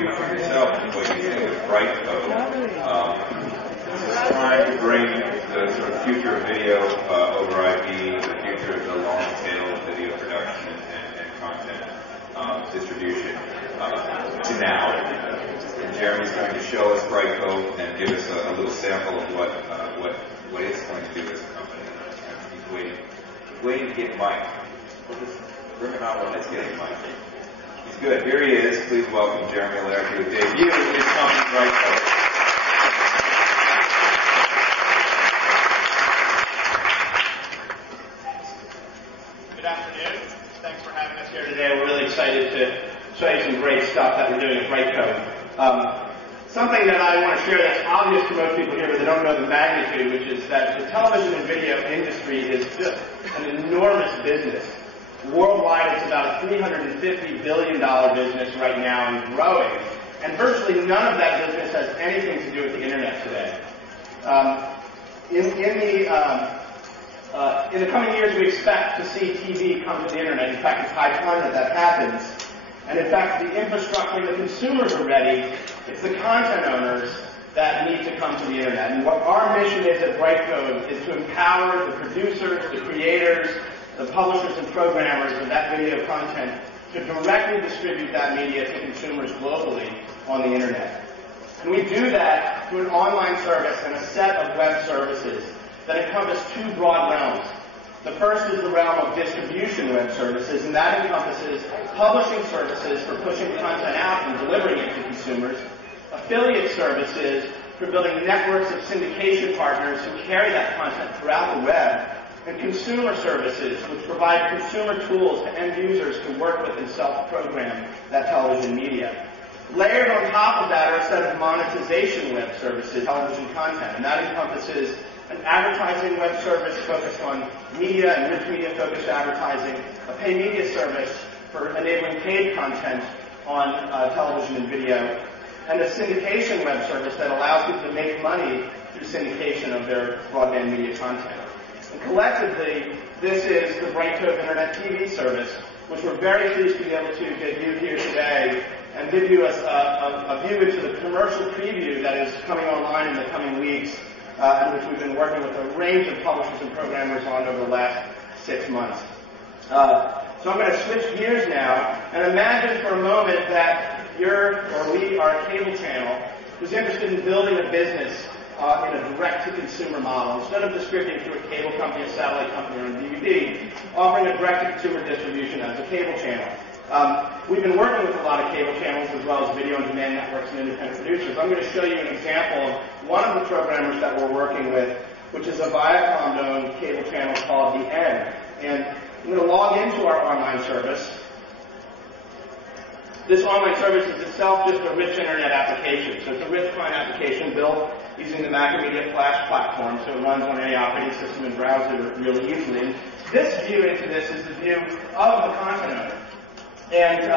review for yourself what you think of Brightcove. This is trying to bring the sort of future of video over IP, the future of the long-tail video production and content distribution to now. And Jeremy's going to show us Brightcove and give us a little sample of what it's going to do as a company. He's waiting to get Mike. We'll just bring him out when it's getting Mike. He's good. Here he is. Please welcome Jeremy O'Leary to debut his company, Brightcove. Good afternoon. Thanks for having us here today. We're really excited to show you some great stuff that we're doing at Brightcove. Something that I want to share that's obvious to most people here, but they don't know the magnitude, which is that the television and video industry is just an enormous business. Worldwide, it's about a $350 billion business right now and growing. And virtually none of that business has anything to do with the internet today. In the coming years, we expect to see TV come to the internet. In fact, it's high time that happens. And in fact, the infrastructure, the consumers are ready. It's the content owners that need to come to the internet. And what our mission is at Brightcove is to empower the producers, the creators, the publishers and programmers of that video content to directly distribute that media to consumers globally on the internet. And we do that through an online service and a set of web services that encompass two broad realms. The first is the realm of distribution web services, and that encompasses publishing services for pushing content out and delivering it to consumers, affiliate services for building networks of syndication partners who carry that content throughout the web, and consumer services, which provide consumer tools to end users to work with and self-program that television media. Layered on top of that are a set of monetization web services, television content, and that encompasses an advertising web service focused on media and rich media-focused advertising, a paid media service for enabling paid content on television and video, and a syndication web service that allows people to make money through syndication of their broadband media content. And collectively, this is the Brightcove Internet TV service, which we're very pleased to be able to debut here today and give you a view into the commercial preview that is coming online in the coming weeks, and which we've been working with a range of publishers and programmers on over the last 6 months. So I'm going to switch gears now and imagine for a moment that we are a cable channel who's interested in building a business in a direct-to-consumer model. Instead of distributing through a cable company, a satellite company, or a DVD, offering a direct-to-consumer distribution as a cable channel. We've been working with a lot of cable channels as well as video on demand networks and independent producers. I'm going to show you an example of one of the programmers that we're working with, which is a Viacom-owned cable channel called The End. And I'm going to log into our online service. This online service is itself just a rich internet application. So it's a rich client application built using the Macromedia Flash platform, so it runs on any operating system and browser really easily. And this view into this is the view of the content owner. And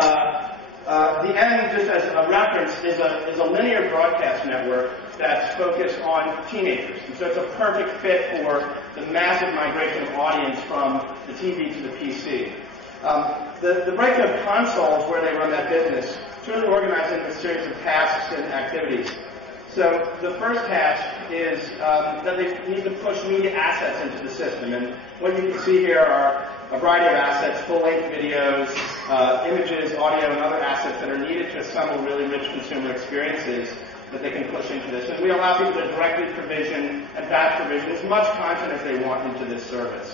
The End, just as a reference, is a linear broadcast network that's focused on teenagers. And so it's a perfect fit for the massive migration of audience from the TV to the PC. The Brightcove consoles, where they run that business, is really organized into a series of tasks and activities. So the first task is that they need to push media assets into the system. And what you can see here are a variety of assets, full-length videos, images, audio, and other assets that are needed to assemble really rich consumer experiences that they can push into this. And we allow people to directly provision and batch provision as much content as they want into this service.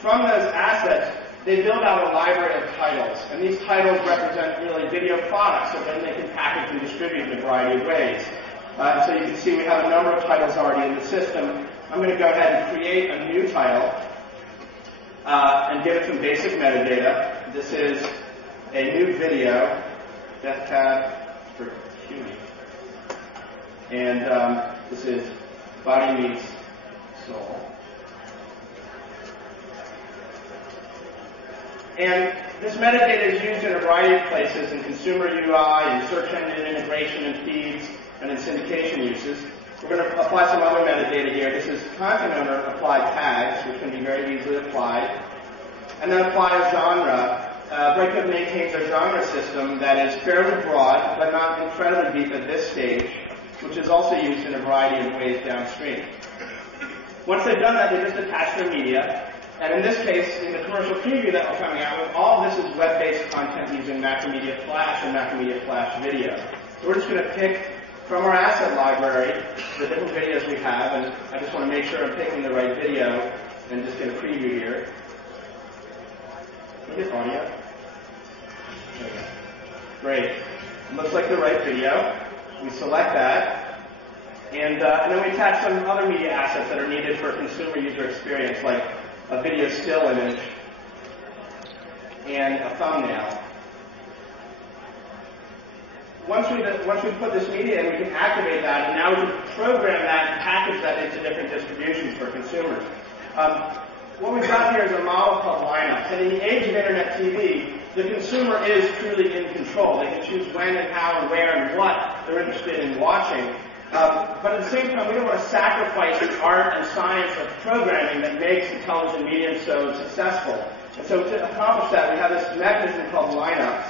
From those assets, they build out a library of titles. And these titles represent really video products that then they can package and distribute in a variety of ways. So you can see we have a number of titles already in the system. I'm going to go ahead and create a new title and give it some basic metadata. This is a new video, Death Cab for Cutie. And this is Body Meets Soul. And this metadata is used in a variety of places in consumer UI, in search engine integration and feeds, and in syndication uses. We're going to apply some other metadata here. This is content owner apply tags, which can be very easily applied. And then apply a genre Brightcove maintains a genre system that is fairly broad, but not incredibly deep at this stage, which is also used in a variety of ways downstream. Once they've done that, they just attach their media. And in this case, in the commercial preview that we're coming out with, all of this is web-based content using Macromedia Flash and Macromedia Flash Video. So we're just going to pick from our asset library the different videos we have, and I just want to make sure I'm picking the right video and just get a preview here. Can we get audio? There we go. Great. It looks like the right video. We select that. And then we attach some other media assets that are needed for consumer user experience, like a video still image and a thumbnail. Once we put this media in, we can activate that, and now we can program that and package that into different distributions for consumers. What we've got here is a model called Lineups. And in the age of Internet TV, the consumer is truly in control. They can choose when and how and where and what they're interested in watching. But at the same time, we don't want to sacrifice the art and science of programming that makes the television medium so successful. And so to accomplish that, we have this mechanism called lineups.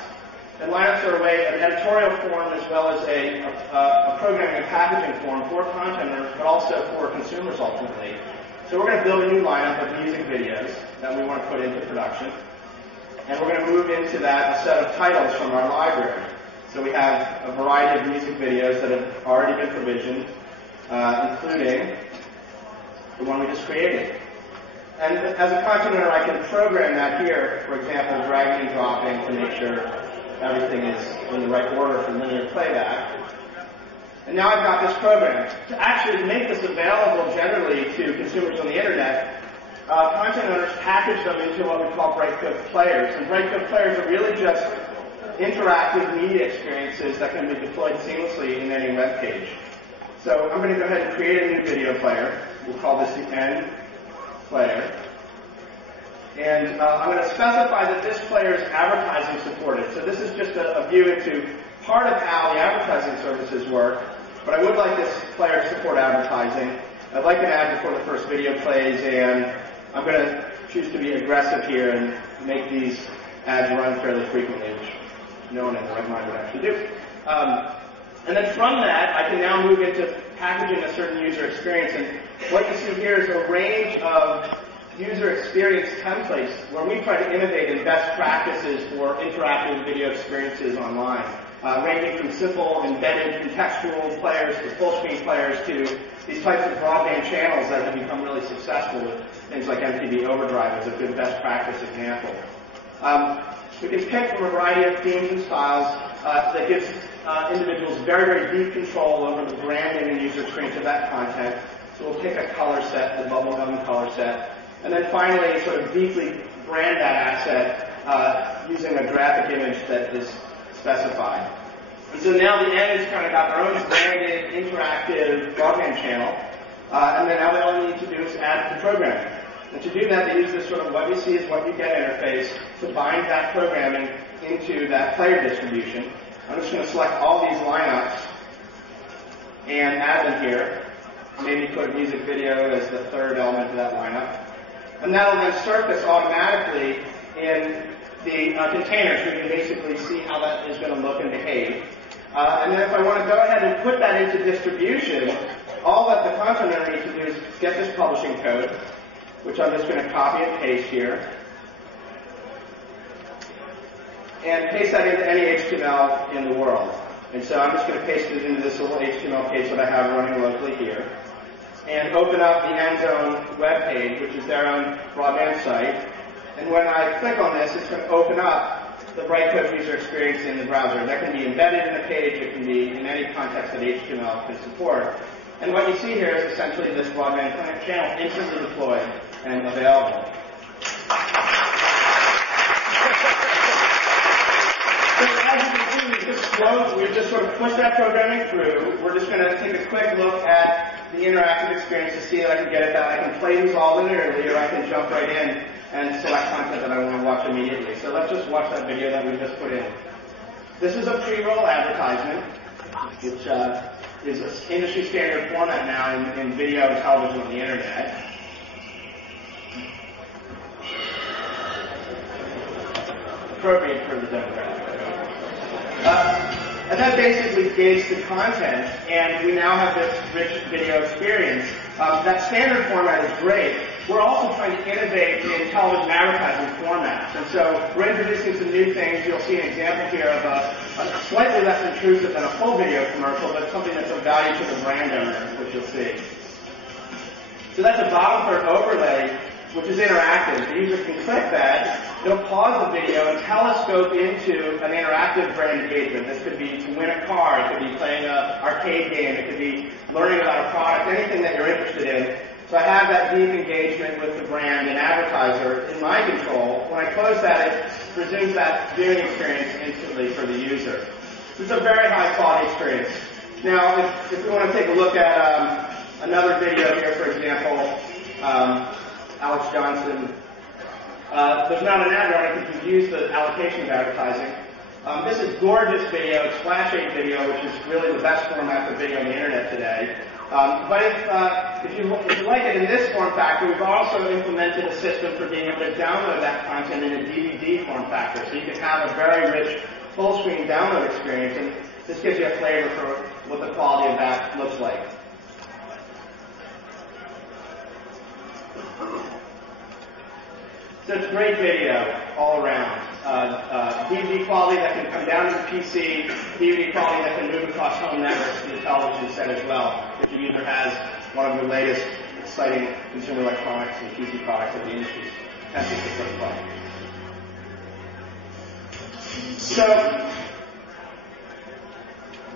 And lineups are a way, an editorial form as well as a programming and packaging form for content owners, but also for consumers ultimately. So we're going to build a new lineup of music videos that we want to put into production. And we're going to move into that a set of titles from our library. So we have a variety of music videos that have already been provisioned, including the one we just created. And as a content owner, I can program that here, for example, dragging and dropping to make sure everything is in the right order for linear playback. And now I've got this program. To actually make this available generally to consumers on the internet, content owners package them into what we call Brightcove players. And Brightcove players are really just interactive media experiences that can be deployed seamlessly in any web page. So I'm going to go ahead and create a new video player. We'll call this the N player. And I'm going to specify that this player is advertising supported. So this is just a view into part of how the advertising services work. But I would like this player to support advertising. I'd like an ad before the first video plays, and I'm going to choose to be aggressive here and make these ads run fairly frequently, which no one in the right mind would actually do. And then from that, I can now move into packaging a certain user experience. And what you see here is a range of user experience templates where we try to innovate in best practices for interactive video experiences online, ranging from simple embedded contextual players to full-screen players to these types of broadband channels that have become really successful with things like MTV Overdrive as a good best practice example. We can pick from a variety of themes and styles that gives individuals very, very deep control over the branding and user experience of that content. So we'll pick a color set, the bubblegum color set, and then finally sort of deeply brand that asset using a graphic image that is specified. And so now the N has kind of got their own branded, interactive broadband channel, and then now all they need to do is add the programming. And to do that, they use this sort of what you see is what you get interface to bind that programming into that player distribution. I'm just going to select all these lineups and add them here. Maybe put music video as the third element of that lineup. And that will then surface automatically in the containers. We can basically see how that is going to look and behave. And then if I want to go ahead and put that into distribution, all that the content owner needs to do is get this publishing code, which I'm just going to copy and paste here, and paste that into any HTML in the world. And so I'm just going to paste it into this little HTML page that I have running locally here, and open up the N-Zone web page, which is their own broadband site. And when I click on this, it's going to open up the Brightcove user experience in the browser. That can be embedded in the page. It can be in any context that HTML can support. And what you see here is essentially this broadband channel instantly deployed and available. So as you can see, we just sort of push that programming through. We're just going to take a quick look at the interactive experience to see if I can get it that I can play these all linearly, or I can jump right in and select content that I want to watch immediately. So let's just watch that video that we just put in. This is a pre-roll advertisement, which is an industry standard format now in video and television on the internet. appropriate for the demographic. And that basically gates the content, and we now have this rich video experience. That standard format is great. We're also trying to innovate in television advertising formats. And so we're introducing some new things. You'll see an example here of a slightly less intrusive than a full video commercial, but something that's of value to the brand owner, which you'll see. So that's a bottom third overlay, which is interactive. The user can click that, it'll pause the video and telescope into an interactive brand engagement. This could be to win a car, it could be playing an arcade game, it could be learning about a product, anything that you're interested in. So I have that deep engagement with the brand and advertiser in my control. When I close that, it resumes that viewing experience instantly for the user. It's a very high quality experience. Now, if we want to take a look at another video here, for example, Alex Johnson. There's not an ad running because we've used the allocation of advertising. This is gorgeous video. It's Flash 8 video, which is really the best format for video on the internet today. But if you like it in this form factor, we've also implemented a system for being able to download that content in a DVD form factor. So you can have a very rich full-screen download experience, and this gives you a flavor for what the quality of that looks like. So it's great video all around. DVD quality that can come down to the PC, DVD quality that can move across home networks to the television set as well, if the user has one of the latest exciting consumer electronics and PC products of the industry. That's just the first part. So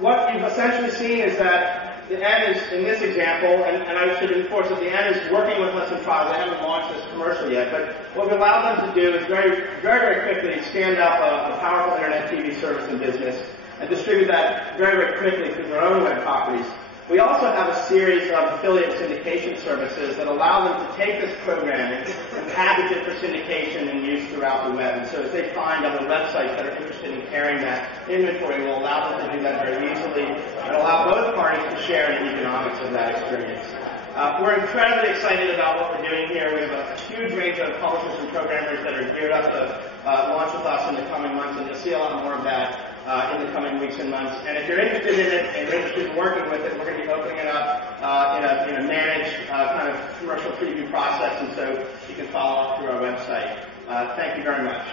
what you've essentially seen is that the end is, in this example, and I should enforce that the end is working with Less Than Five. They haven't launched this commercial yet, but what we allow them to do is very quickly stand up a powerful internet TV service and business and distribute that very quickly through their own web properties. We also have a series of affiliate syndication services that allow them to take this programming and package it for syndication and use throughout the web. And so as they find other websites that are interested in carrying that inventory, we'll allow them to do that very easily and allow both parties to share in the economics of that experience. We're incredibly excited about what we're doing here. We have a huge range of publishers and programmers that are geared up to launch with us in the coming months, and you'll see a lot more of that in the coming weeks and months. And if you're interested in it and you're interested in working with it, we're going to be opening it up in a managed kind of commercial preview process, and so you can follow up through our website. Thank you very much.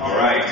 All right.